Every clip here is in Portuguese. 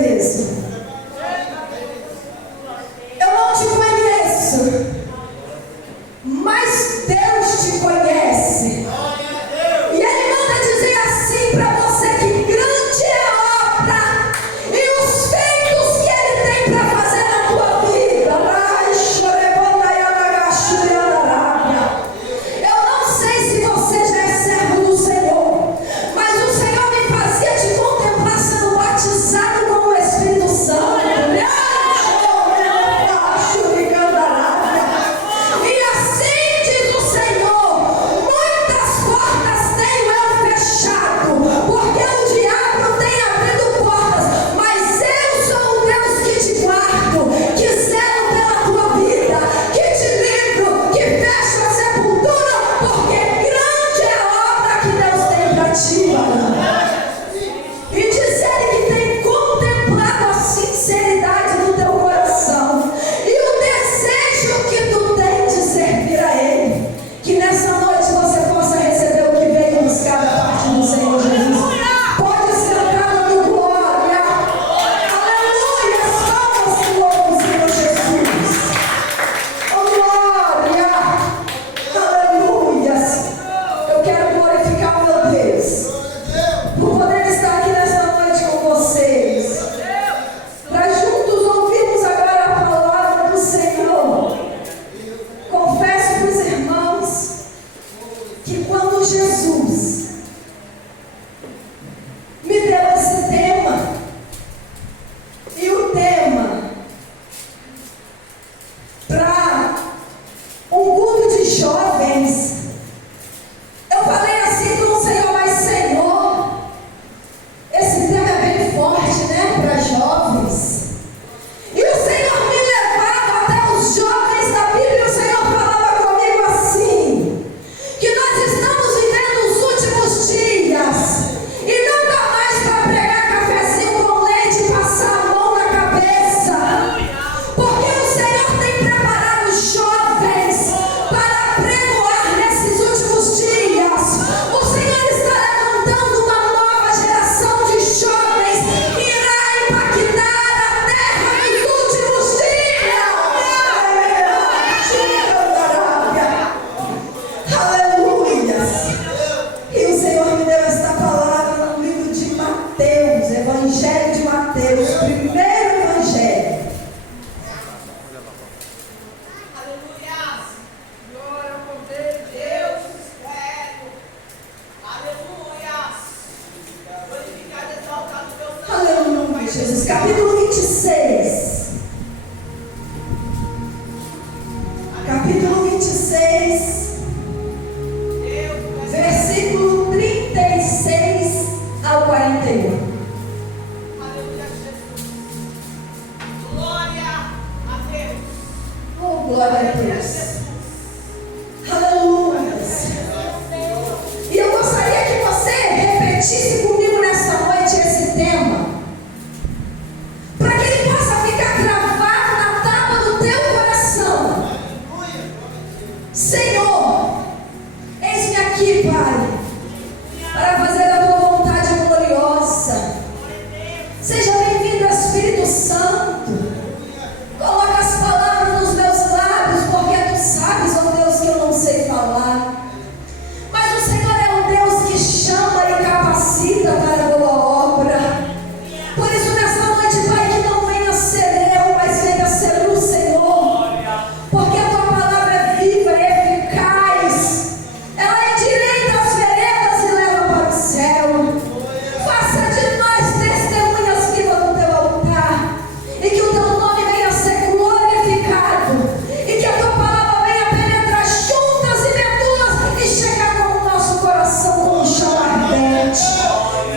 mesmo. Eu não te conheço, mas Deus te conhece. E Ele manda dizer assim para você que grande é a obra e os feitos que Ele tem para fazer na tua vida. Eu não sei se você já é servo do Senhor, mas o Senhor me fazia te contemplar sendo batizado com o Espírito Santo. E assim diz o Senhor: muitas portas tenho eu fechado, porque o diabo tem abrido portas, mas eu sou o Deus que te guardo, que zelo pela tua vida, que te livro, que fecho a sepultura, porque grande é a obra que Deus tem para ti, varão. E diz Ele que tem contemplado a sinceridade do teu coração e o desejo que tu tens de servir a Ele. Que nessa noite você possa receber o que veio buscar da parte do Senhor Jesus. Pode sentar, dando glória. Aleluia. Salva, Senhor, o Senhor Jesus. Oh, glória. Aleluia. Eu quero glorificar o meu Deus por poder estar aqui nessa noite com vocês, para juntos ouvirmos agora a palavra do Senhor. Confesso para os irmãos que quando Jesus me deu esse tema, e o tema para um culto de jovens, eu falei assim com o Senhor: mas Senhor, esse tema é bem forte, né, para jovens. E o Senhor me levava até os jovens da Bíblia, e o Senhor falava comigo assim, que nós estamos vivendo os últimos dias, e não dá mais para pregar cafezinho com leite e passar a mão na cabeça, porque o Senhor tem preparado jovens para pregoar nesses últimos dias. O Senhor está levantando uma nova geração de jovens que irá impactar a terra nos últimos dias. Aleluia. E o Senhor me deu esta palavra no livro de Mateus, Evangelho de Mateus, primeiro Evangelho. Aleluia! Glória ao poder de Deus, espero. Aleluia! Glorificado, exaltado Deus. Aleluia, Jesus. Capítulo 26. Capítulo 26, Deus, versículo 36 ao 41. aleluia, Jesus. Glória a Deus. Oh, glória a Deus. Aleluia. E eu gostaria que você repetisse comigo nessa noite esse tema, para que ele possa ficar gravado na tábua do teu coração. Senhor, eis-me aqui, Pai, para fazer a tua vontade gloriosa. Seja bem-vindo, Espírito Santo. Coloca as palavras nos meus lábios, porque tu sabes, ó Deus, que eu não sei falar. Mas o Senhor é um Deus que chama e capacita para a boa obra. Por isso, nessa noite, Pai, que não venha ser eu, mas venha ser o Senhor. Porque a tua palavra é viva, é eficaz. Ela é direita às veredas e leva para o céu. Faça de nós testemunhas vivas no teu altar. E que o teu nome venha ser glorificado. E que a tua palavra venha penetrar juntas e medulas e chegar com o nosso coração como um chão ardente.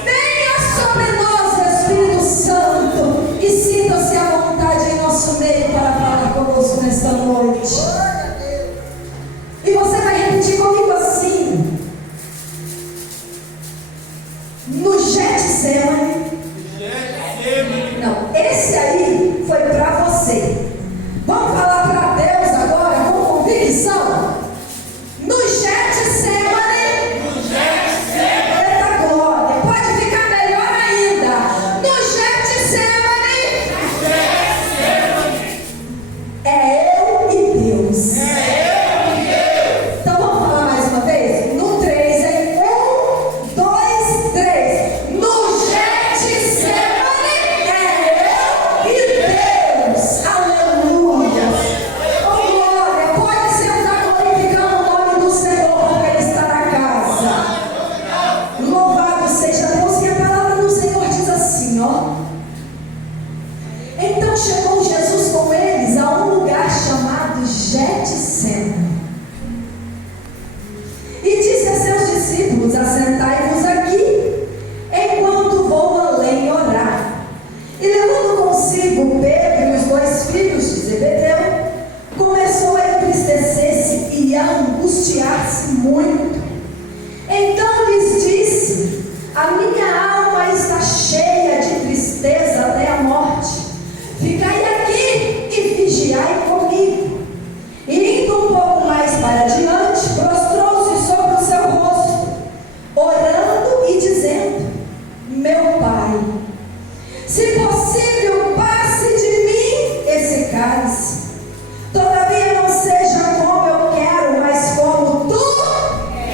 Venha sobre nós, Espírito Santo, e sinta-se à vontade em nosso meio para falar conosco nesta noite. E você vai repetir comigo assim: no Getsemane. Não, esse aí foi para você. Vamos falar para Deus agora com convicção. No Getsemane. Eita glória. Pode ficar melhor ainda. No Getsemane. Então chegou Jesus com eles a um lugar chamado Getsêmani e disse a seus discípulos: assentai-vos aqui, enquanto vou além orar. E levando consigo Pedro e os 2 filhos de Zebedeu, começou a entristecer-se e a angustiar-se muito. Então lhes disse: a minha alma está cheia de tristeza até a morte. Ficai aqui e vigiai comigo. E indo um pouco mais para diante, prostrou-se sobre o seu rosto, orando e dizendo: meu Pai, se possível, passe de mim esse cálice. Todavia não seja como eu quero, mas como tu queres.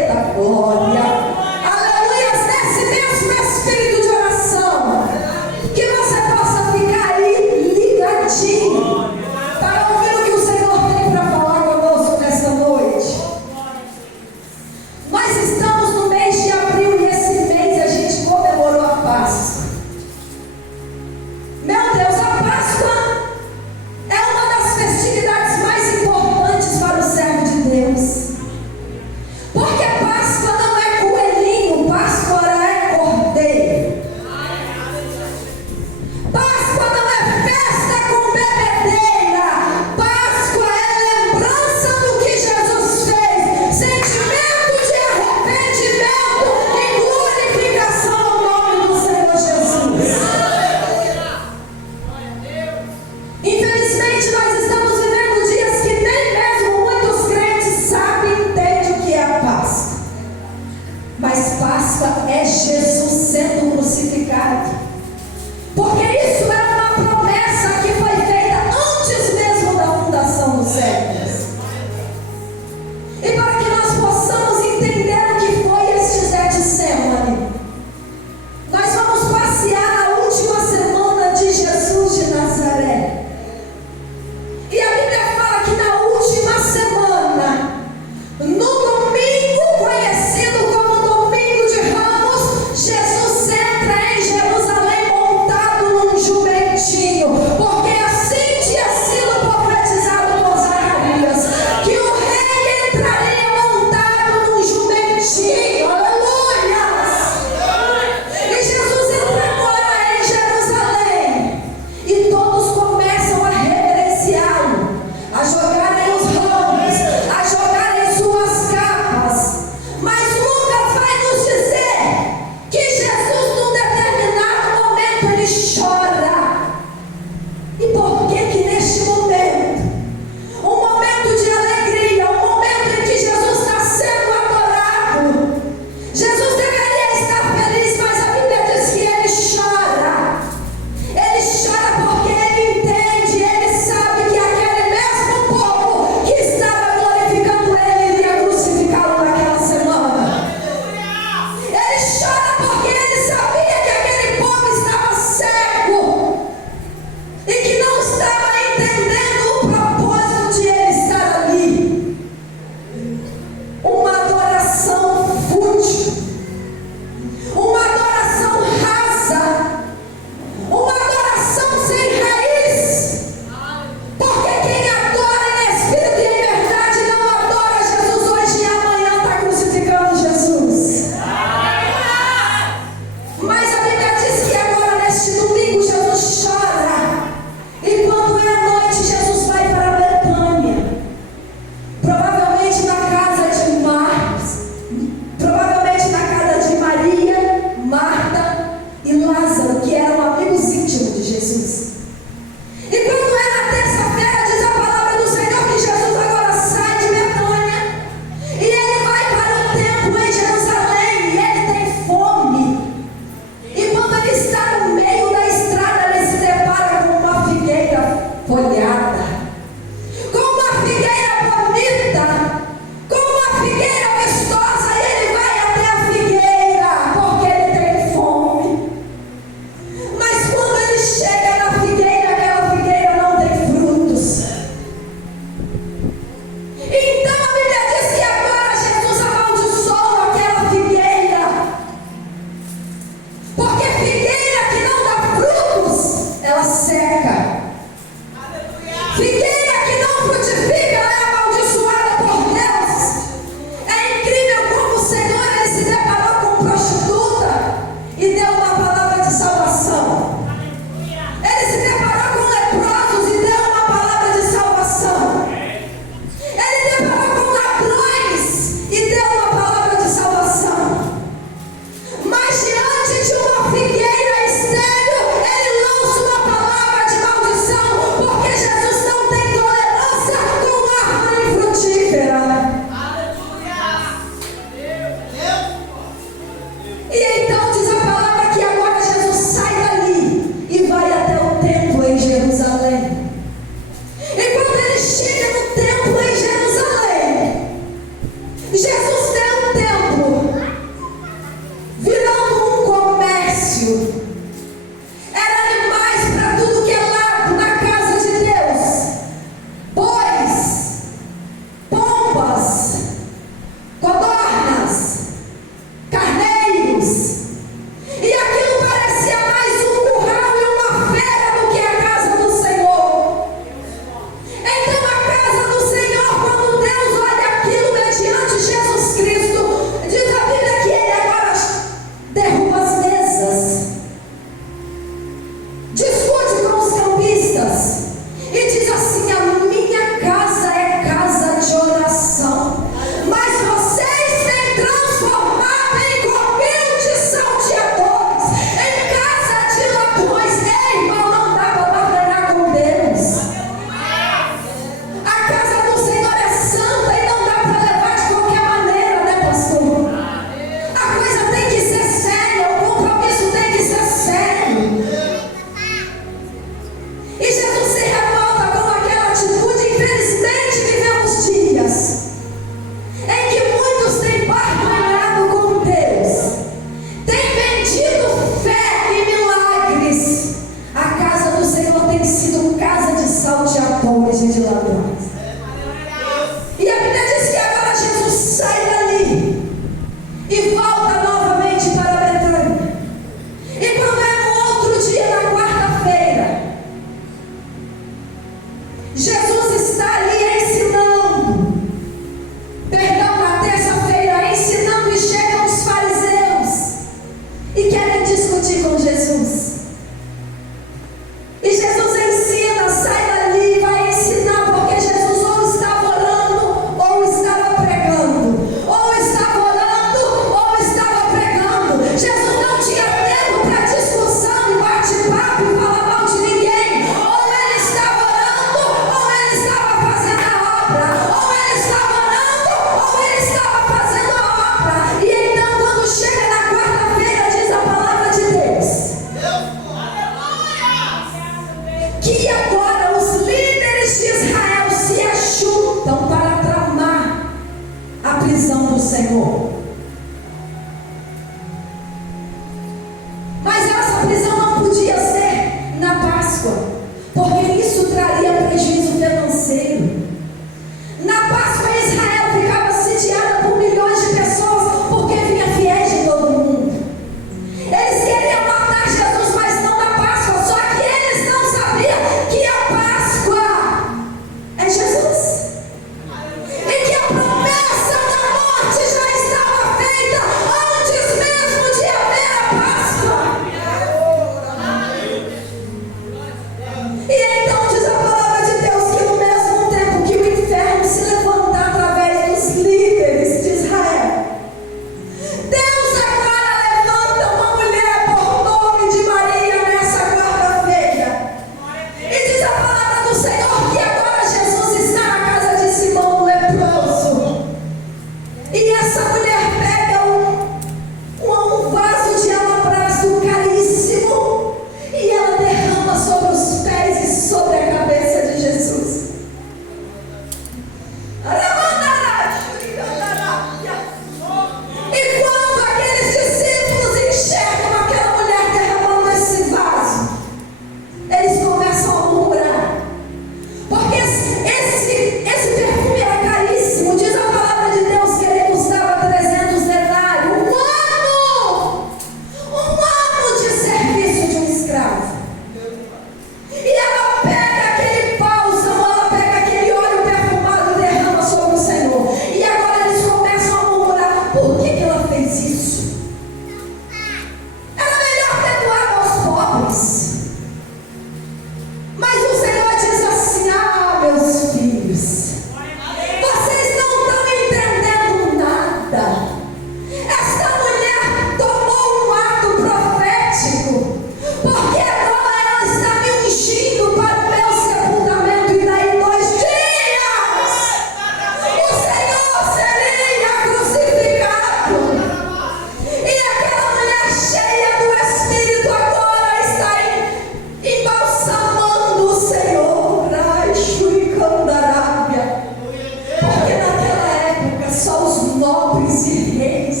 nobres e reis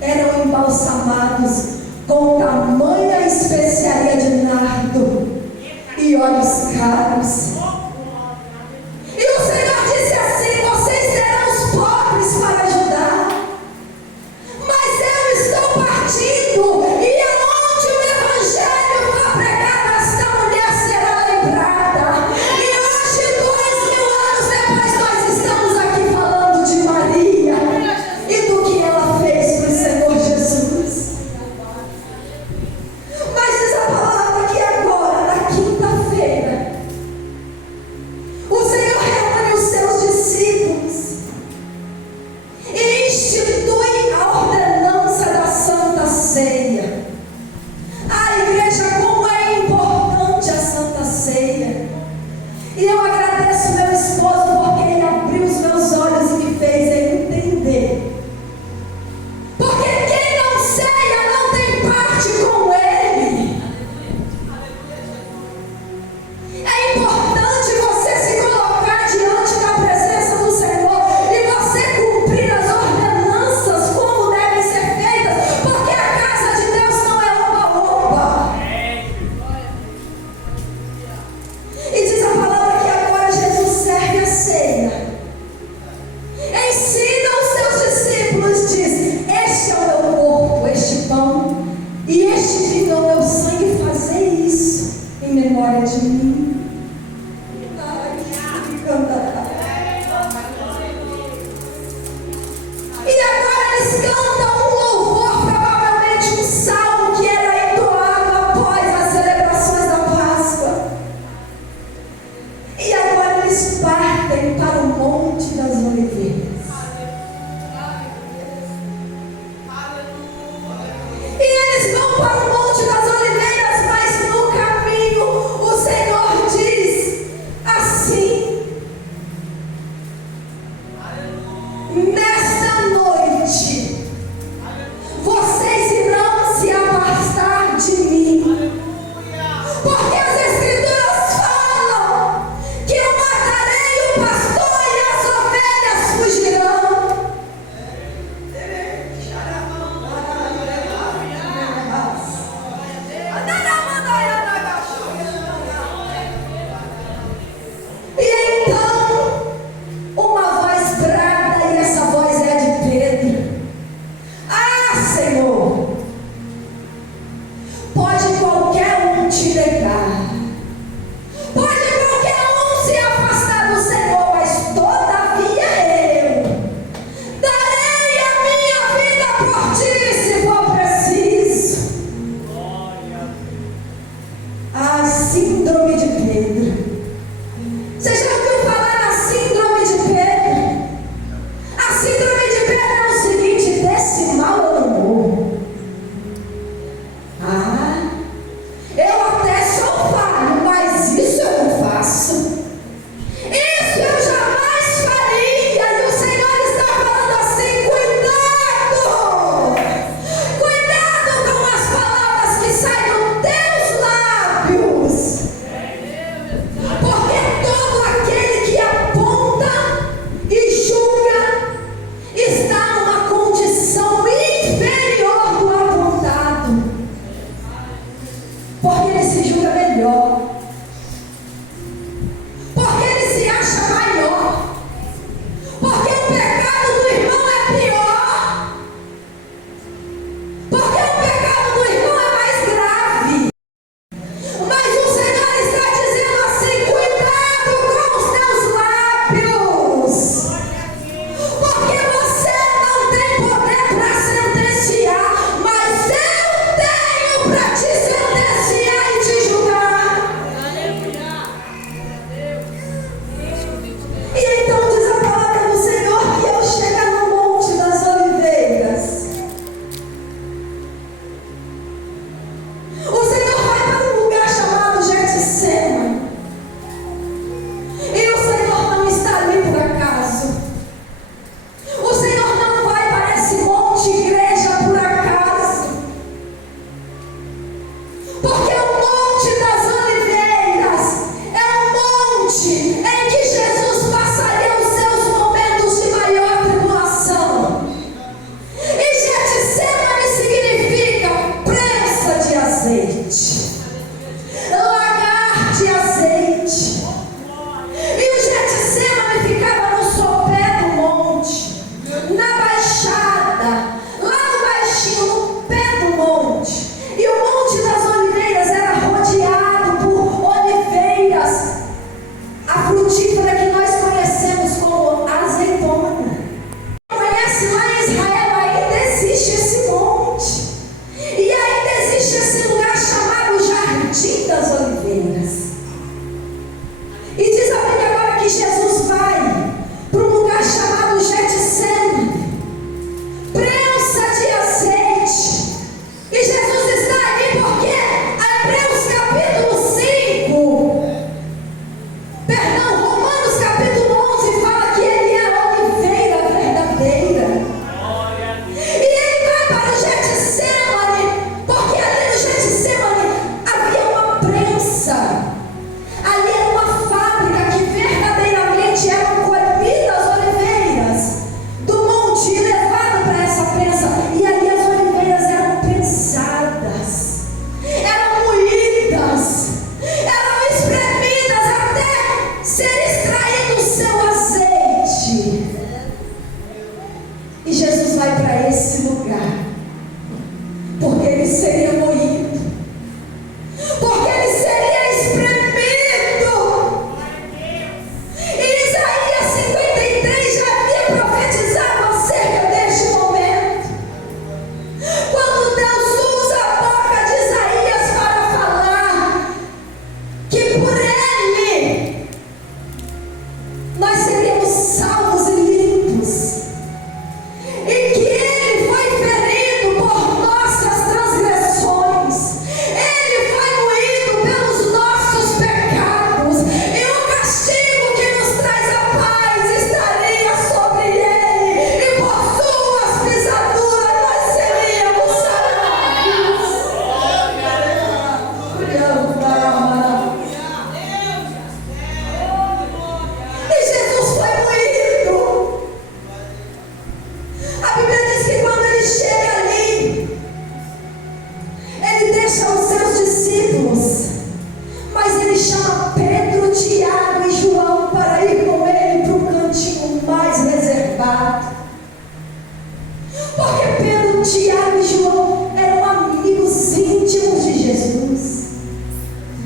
eram embalsamados com tamanha especiaria de nardo e óleos caros. E o Senhor disse assim: vocês serão os pobres para ajudar, mas eu estou partindo, e aonde o Evangelho for pregado, esta mulher será lembrada. E hoje, 2000 anos depois, nós estamos aqui falando de Maria e do que ela fez para o Senhor Jesus. Mas diz a palavra que agora, na quinta-feira, o Senhor reúne os seus discípulos e institui a ordenança da Santa Ceia. A igreja, como é importante a Santa Ceia. E eu agradeço meu esposo porque ele abriu os meus olhos e me fez entender. Porque quem não ceia não tem parte com ele. É importante você se colocar diante da presença do Senhor e você cumprir as ordenanças como devem ser feitas, porque a casa de Deus não é oba-oba. E diz a palavra que agora Jesus serve a ceia. Ensina os seus discípulos, diz: este é o meu corpo, este pão, e este vinho é o meu sangue, fazei isso em memória de mim. Ai, que cantará. E agora eles cantam um louvor, provavelmente um salmo que era entoado após as celebrações da Páscoa. E agora eles partem para o Monte das Oliveiras. E eles vão para o Monte das Oliveiras, mas no caminho o Senhor diz assim: nesta noite vocês irão se afastar de mim, porque as Escrituras falam que eu matarei o pastor e as ovelhas fugirão. E então uma voz brada, e essa voz é a de Pedro: ah, Senhor, pode qualquer um te negar, pode qualquer um se afastar do Senhor, mas todavia eu darei a minha vida por ti, se for preciso. A síndrome de Pedro. Você já ouviu falar na síndrome de Pedro? A síndrome de Pedro é o seguinte: desse mal eu não morro. Ah, eu até sou falho, mas isso eu não faço. Isso eu jamais faria. E o Senhor está falando assim: cuidado! Cuidado com as palavras que saem dos teus lábios. Porque todo aquele que aponta e julga E Jesus vai para esse lugar, porque ele seria moído, porque ele seria espremido. E Isaías 53 já havia profetizado acerca deste momento. Quando Deus usa a boca de Isaías para falar que por ele nós seríamos salvos e limpos, e que ele foi ferido por nossas transgressões, ele foi moído pelos nossos pecados, e o castigo que nos traz a paz estaria sobre ele, e por suas pisaduras nós seríamos sarados. E Jesus foi moído. A Bíblia diz que quando ele chega ali, ele deixa os seus discípulos, mas ele chama Pedro, Tiago e João para ir com ele para o cantinho mais reservado. Porque Pedro, Tiago e João eram amigos íntimos de Jesus.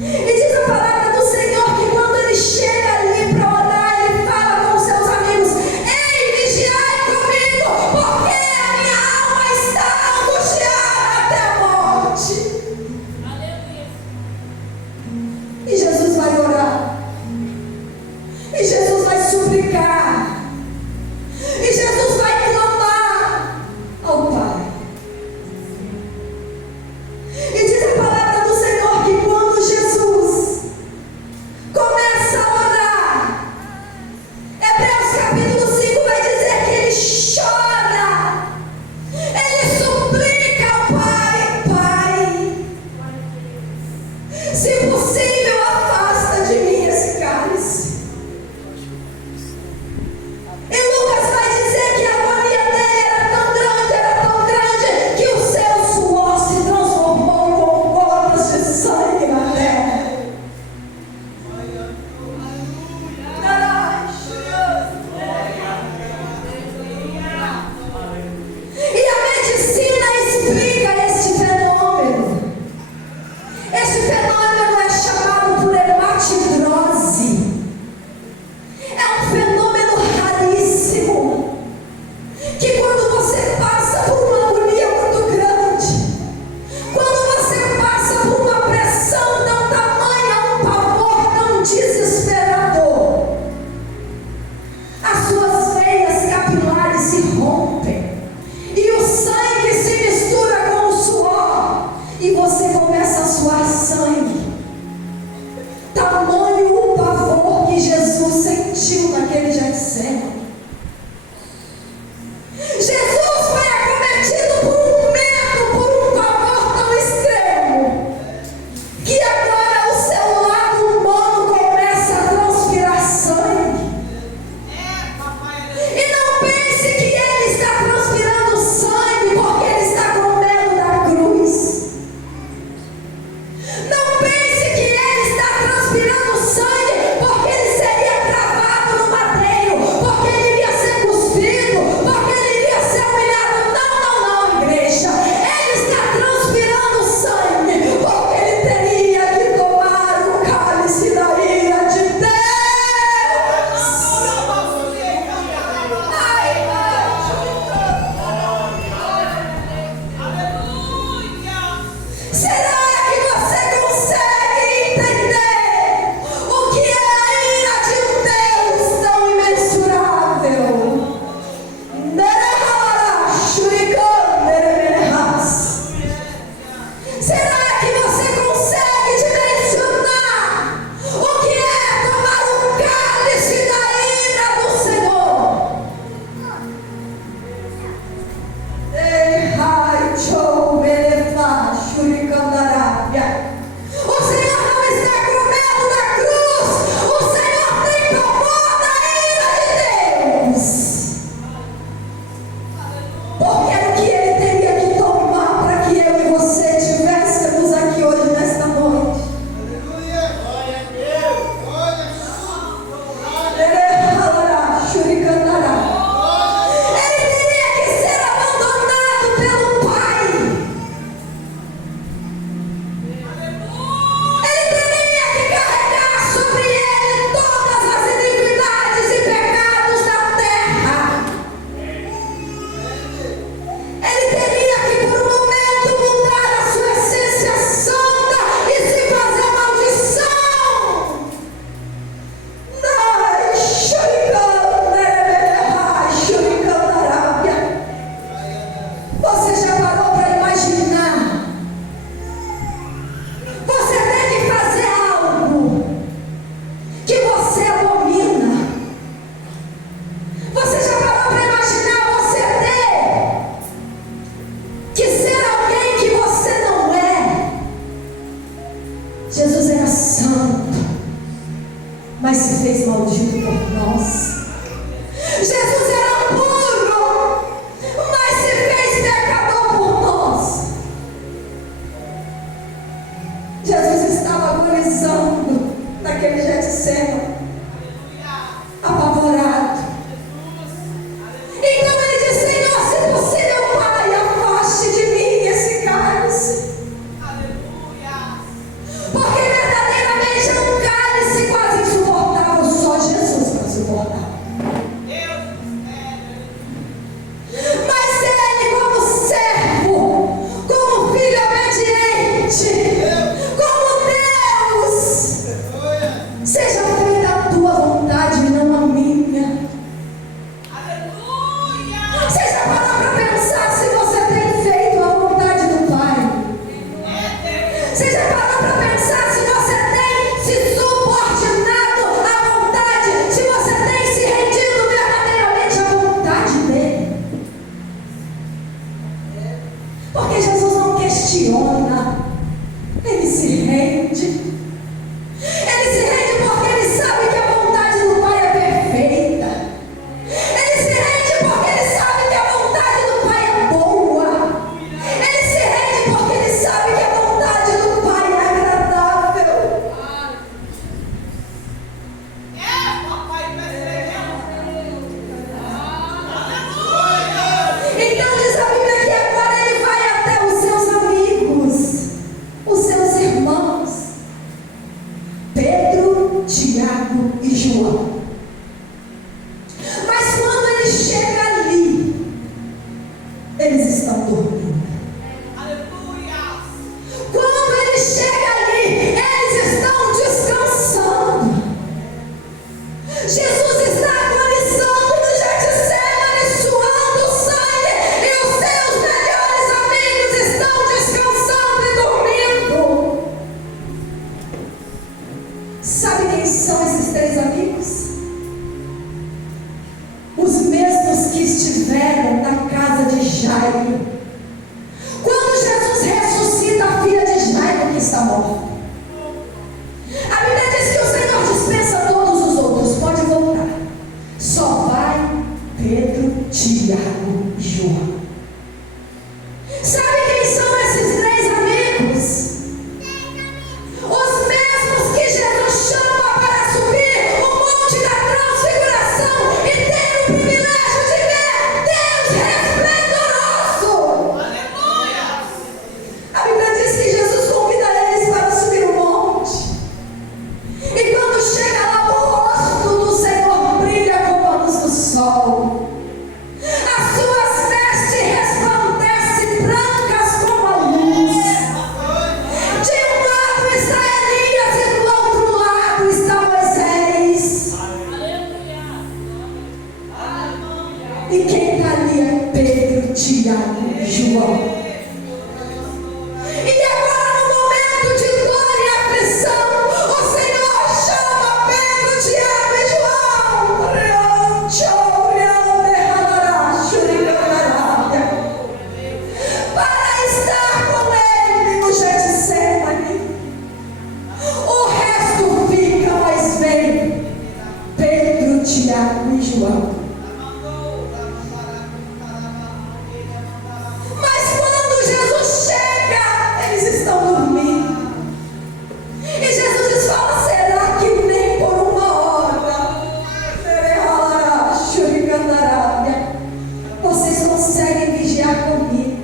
E diz a palavra do Senhor que quando ele chega ali para orar, ele fala com seus amigos: ei, vigiai comigo, porque a minha alma está angustiada até a morte. E Jesus vai orar, e Jesus vai suplicar, e Jesus vai clamar ao Pai. E diz a palavra do Senhor que quando Jesus começa a orar, Hebreus capítulo 5 vai dizer que ele chora, ele suplica ao Pai: Pai, se possível, afasta de mim esse cálice. E Lucas vai dizer que a agonia dele era tão grande, que o seu suor se transformou com gotas de sangue na terra. E a medicina explica este fenômeno. Este fenômeno é chamado por hematidrose. É um fenômeno raríssimo, que quando você passa por uma agonia muito grande, quando você passa por uma pressão tão tamanha, um pavor tão desesperador, as suas veias capilares se rompem, e o sangue se mistura com o suor, e você começa a suar sangue. Tamanho o pavor que Jesus sentiu naquele Getsemane. Jesus foi acometido por um medo, por um pavor tão extremo, que agora o seu lado humano começa a transpirar sangue. E não pense que ele está transpirando sangue porque ele está com medo da cruz. Não pense que ele está transpirando sangue porque ele seria cravado no madeiro, porque ele iria ser cuspido, porque ele iria ser humilhado. Não, igreja. Ele está transpirando sangue porque ele teria que tomar o cálice da ira de Deus. Será que você consegue entender o que é a ira de um Deus tão imensurável? Será que você consegue dimensionar o que é tomar o cálice da ira do Senhor? O Senhor não está com medo da cruz, o Senhor tem pavor da ira de Deus. Porque era o que ele teria que tomar para que eu e você estivéssemos aqui hoje nesta noite. Glória a Deus. Ele teria que Porque Jesus não questiona, ele se rende. Ele se rende porque ele sabe que a vontade do Pai é perfeita. Ele se rende porque ele sabe que a vontade do Pai é boa. Ele se rende porque ele sabe que a vontade do Pai é agradável. Papai percebeu. Então diz a Bíblia que agora ele vai até os seus amigos, os seus irmãos, Pedro, Tiago e João. Mas quando ele chega ali, eles estão dormindo. Aleluia. Quando ele chega ali, eles estão descansando. Jesus está agonizando no Getsemane, suando sangue, e os seus melhores amigos estão descansando e dormindo. Sabe quem são esses três amigos? Os mesmos que estiveram na casa de Jairo. Quando Jesus ressuscita a filha de Jairo que está morta, a Bíblia diz que o Senhor dispensa todos os outros, pode voltar. Só vai Pedro, Tiago e João. Sabe quem são esses três amigos? Os mesmos que Jesus chama para subir o monte da transfiguração e ter o privilégio de ver Deus resplendoroso. Aleluia. A Bíblia diz que Jesus convida eles para subir o monte. E quando chega lá, o rosto do Senhor brilha como a luz do sol. As suas vestes resplandecem brancas como a luz. De um lado está Elias e do outro lado está Moisés. E quem está ali é Pedro, Tiago e João. E agora, no momento de dor e aflição, o Senhor chama Pedro, Tiago e João para estar com ele no Getsemane. O resto fica, mas vem Pedro, Tiago e João. Mas quando Jesus chega, eles estão dormindo. E Jesus lhes fala: será que nem por uma hora vocês conseguem vigiar comigo?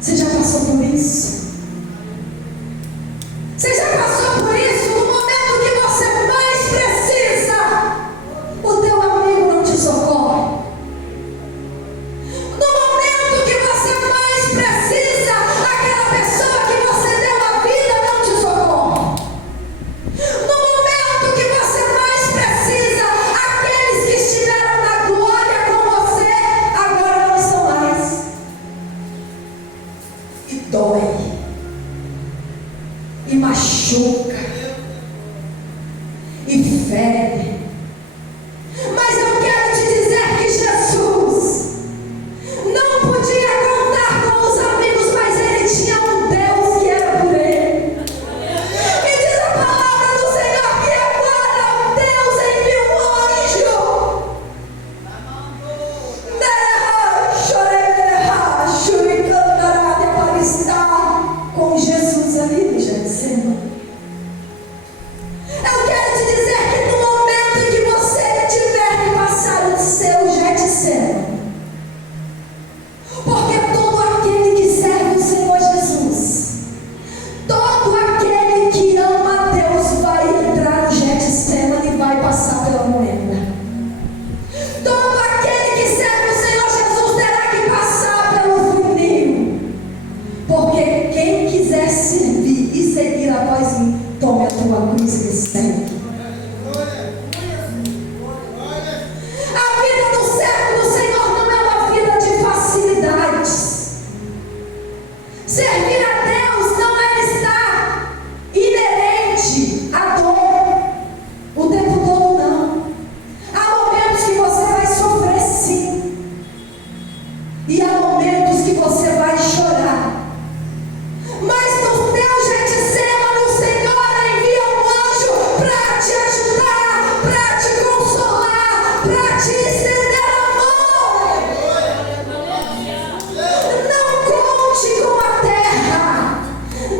Você já passou por isso? Você já passou por isso? No momento que você mais precisa, o teu amigo não te socorre. No momento que você mais precisa, aquela pessoa que você deu a vida não te socorre. No momento que você mais precisa, aqueles que estiveram na glória com você, agora não estão mais. E dói. E machuca. E fere. Mas eu quero te dizer que Jesus não podia contar com os amigos, mas ele tinha um Deus que era por ele. E diz a palavra do Senhor que agora o Deus envia um anjo para estar com Jesus ali no Getsemane. Eu quero te dizer que no momento em que você tiver que passar o seu Getsemane, porque todo aquele que serve o Senhor Jesus, todo aquele que ama a Deus vai entrar no Getsemane e vai passar pela moeda. Todo aquele que serve o Senhor Jesus terá que passar pelo funil, porque quem quiser servir e seguir após mim, tome a tua cruz e segue. A vida do servo do Senhor não é uma vida de facilidades. Servir a Deus não é estar inerente à dor o tempo todo, não. Há momentos que você vai sofrer sim. E há te estender a mão. Não conte com a terra.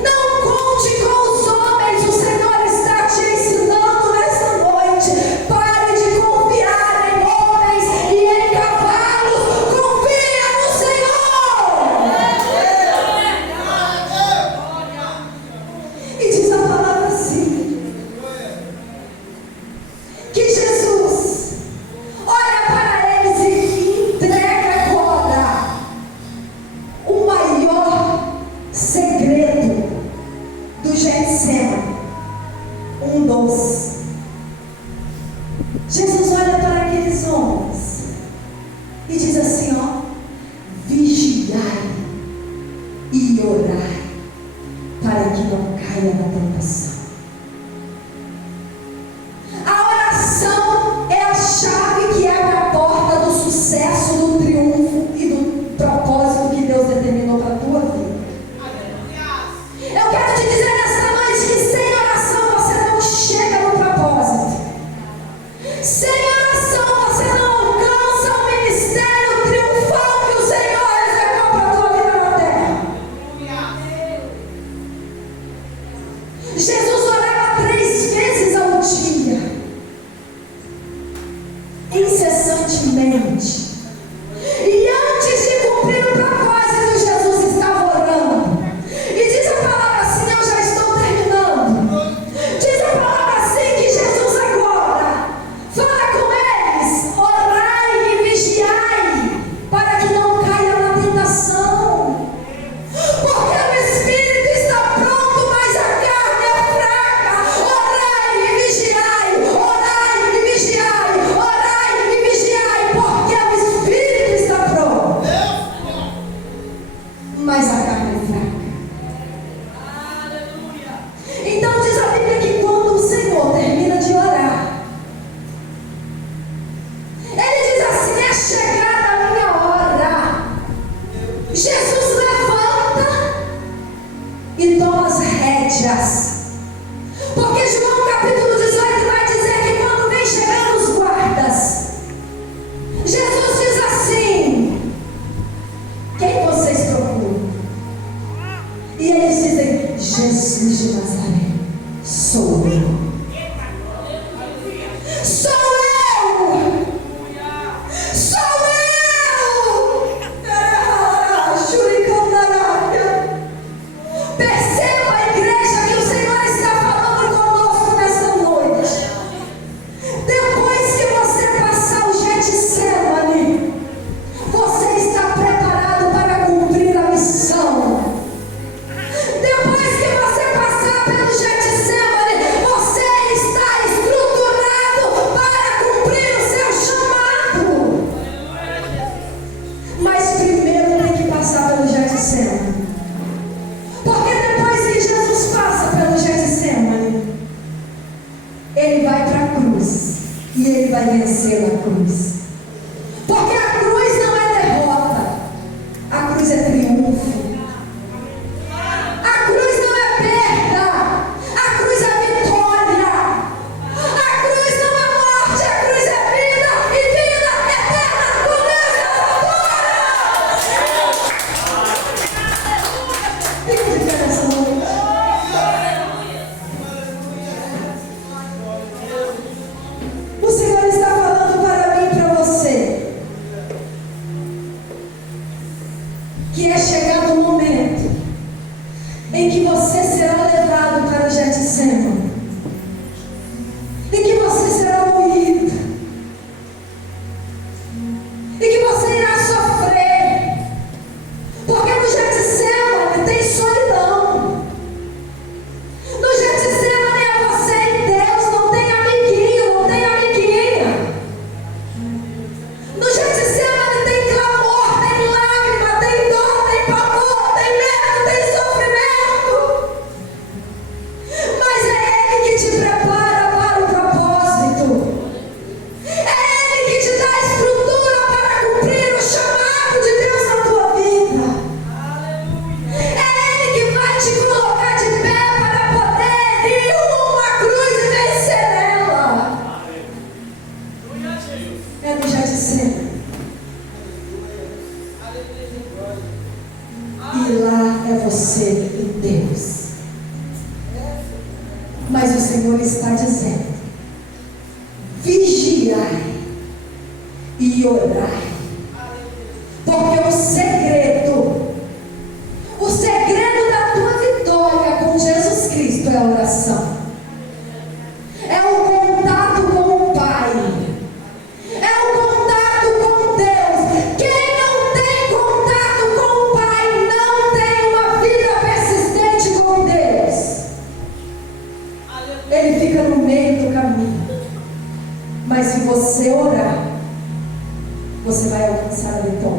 Não conte com os homens. O Senhor está te ensinando nessa noite. Pare de confiar em homens e em cavalos. Confia no Senhor. E diz a palavra assim, que Jesus olha para eles e entrega agora o maior segredo do Getsemane, um doce. Jesus olha para aqueles homens e diz assim, ó, vigiai e orai para que não caia na tentação. A oração é a chave que abre a porta do sucesso, do triunfo e do propósito que Deus determinou para a tua vida. Aleluia. Eu quero te dizer nesta noite que sem oração você não chega no propósito. Sem oração você não alcança o ministério triunfal que o Senhor reservou para a tua vida na terra. Jesus orava 3 vezes ao dia, incessantemente. E antes de cumprir o propósito, Jesus estava orando. E diz a palavra assim, eu já estou terminando. Diz a palavra assim que Jesus agora fala com eles, orai e vigiai, para que não caia na tentação. Porque o espírito está pronto, mas a carne é fraca. Orai e vigiai, orai e vigiai, orai e vigiai, porque o espírito está pronto, mas a carne é fraca. Então diz a Bíblia que quando o Senhor termina de orar, ele diz assim, é chegada a minha hora. Jesus levanta e toma as rédeas. Porque João capítulo 18 vai dizer que quando vem chegando os guardas, Jesus diz assim, quem vocês procuram? E eles dizem, Jesus de Nazaré, sou eu. Sou eu! Sou eu! Shurikandaraya. Perceba, igreja, que o Senhor está falando conosco nessa noite. Depois que você passar o Getsemane, você está preparado para cumprir a missão. Depois que você passar pelo Getsemane, você está estruturado para cumprir o seu chamado. Mas primeiro tem que passar pelo Getsemane. Porque depois que Jesus passa pelo Getsemane, ele vai para a cruz e ele vai vencer na cruz. Porque a cruz não é derrota, a cruz é triunfo. A cruz não é perda, a cruz é vitória. A cruz não é morte, a cruz é vida e vida eterna com Deus nas alturas. Fica de pé nessa noite. O Senhor está falando para mim e para céu. E lá é você e Deus. Mas o Senhor está dizendo: vigiai e orai. Porque o segredo da tua vitória com Jesus Cristo é a oração. É o contato com o Pai. É o contato com Deus. Quem não tem contato com o Pai não tem uma vida persistente com Deus. Ele fica no meio do caminho. Mas se você orar, você vai alcançar a vitória.